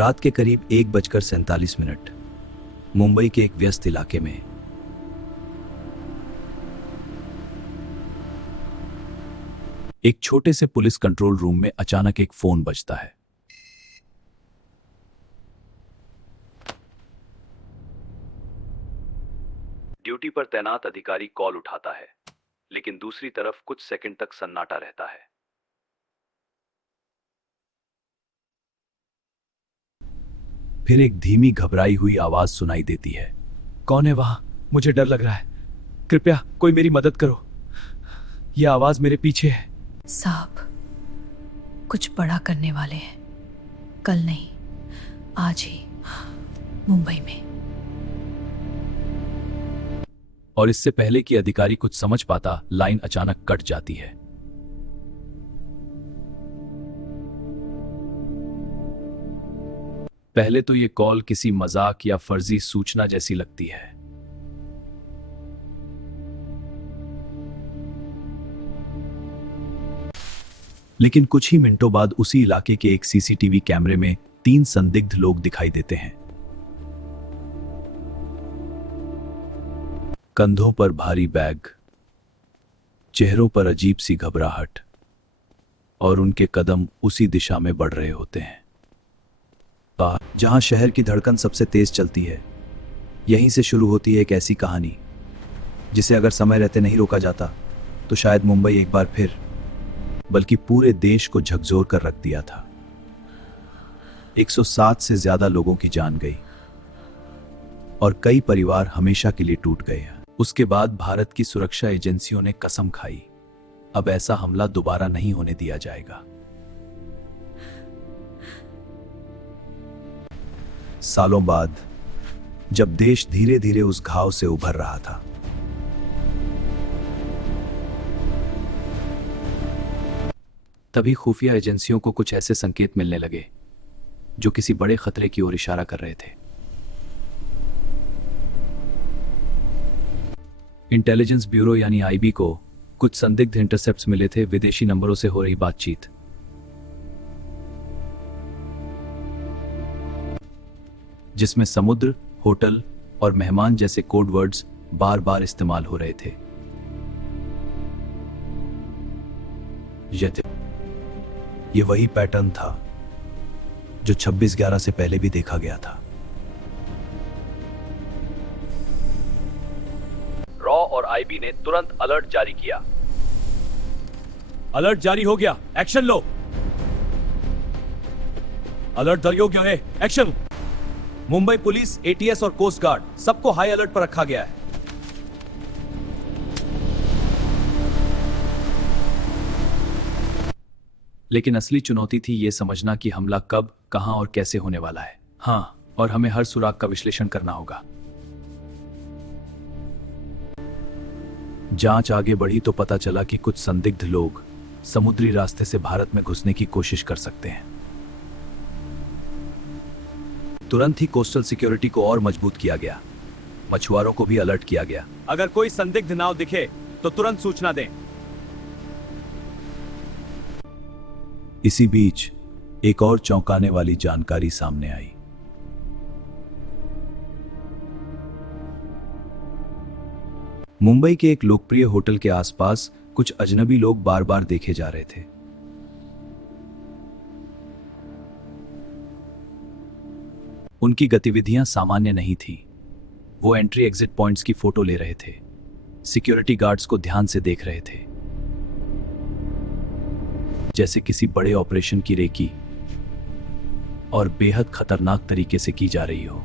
रात के करीब 1:47 मुंबई के एक व्यस्त इलाके में एक छोटे से पुलिस कंट्रोल रूम में अचानक एक फोन बजता है। ड्यूटी पर तैनात अधिकारी कॉल उठाता है, लेकिन दूसरी तरफ कुछ सेकंड तक सन्नाटा रहता है। फिर एक धीमी घबराई हुई आवाज सुनाई देती है। कौन है वहां? मुझे डर लग रहा है, कृपया कोई मेरी मदद करो। यह आवाज मेरे पीछे है। साहब, कुछ बड़ा करने वाले हैं। कल नहीं, आज ही मुंबई में। और इससे पहले कि अधिकारी कुछ समझ पाता, लाइन अचानक कट जाती है। पहले तो ये कॉल किसी मजाक या फर्जी सूचना जैसी लगती है। लेकिन कुछ ही मिनटों बाद उसी इलाके के एक सीसीटीवी कैमरे में 3 संदिग्ध लोग दिखाई देते हैं। कंधों पर भारी बैग, चेहरों पर अजीब सी घबराहट, और उनके कदम उसी दिशा में बढ़ रहे होते हैं जहां शहर की धड़कन सबसे तेज चलती है। यहीं से शुरू होती है एक ऐसी कहानी जिसे अगर समय रहते नहीं रोका जाता तो शायद मुंबई एक बार फिर, बल्कि पूरे देश को झकझोर कर रख दिया था। 107 से ज्यादा लोगों की जान गई और कई परिवार हमेशा के लिए टूट गए। उसके बाद भारत की सुरक्षा एजेंसियों ने कसम खाई, अब ऐसा हमला दोबारा नहीं होने दिया जाएगा। सालों बाद जब देश धीरे धीरे उस घाव से उभर रहा था, तभी खुफिया एजेंसियों को कुछ ऐसे संकेत मिलने लगे जो किसी बड़े खतरे की ओर इशारा कर रहे थे। इंटेलिजेंस ब्यूरो यानी आईबी को कुछ संदिग्ध इंटरसेप्ट्स मिले थे, विदेशी नंबरों से हो रही बातचीत। जिसमें समुद्र, होटल और मेहमान जैसे कोड वर्ड्स बार बार इस्तेमाल हो रहे थे। ये वही पैटर्न था जो 26/11 से पहले भी देखा गया था। रॉ और आईबी ने तुरंत अलर्ट जारी किया। अलर्ट जारी हो गया, एक्शन लो। अलर्ट जारी हो गया है, एक्शन। मुंबई पुलिस, एटीएस और कोस्ट गार्ड सबको हाई अलर्ट पर रखा गया है। लेकिन असली चुनौती थी यह समझना कि हमला कब, कहां और कैसे होने वाला है। हाँ, और हमें हर सुराग का विश्लेषण करना होगा। जांच आगे बढ़ी तो पता चला कि कुछ संदिग्ध लोग समुद्री रास्ते से भारत में घुसने की कोशिश कर सकते हैं। तुरंत ही कोस्टल सिक्योरिटी को और मजबूत किया गया। मछुआरों को भी अलर्ट किया गया। अगर कोई संदिग्ध नाव दिखे तो तुरंत सूचना दें। इसी बीच एक और चौंकाने वाली जानकारी सामने आई। मुंबई के एक लोकप्रिय होटल के आसपास कुछ अजनबी लोग बार बार देखे जा रहे थे। उनकी गतिविधियां सामान्य नहीं थीं। वो एंट्री एग्जिट पॉइंट्स की फोटो ले रहे थे, सिक्योरिटी गार्ड्स को ध्यान से देख रहे थे, जैसे किसी बड़े ऑपरेशन की रेकी और बेहद खतरनाक तरीके से की जा रही हो।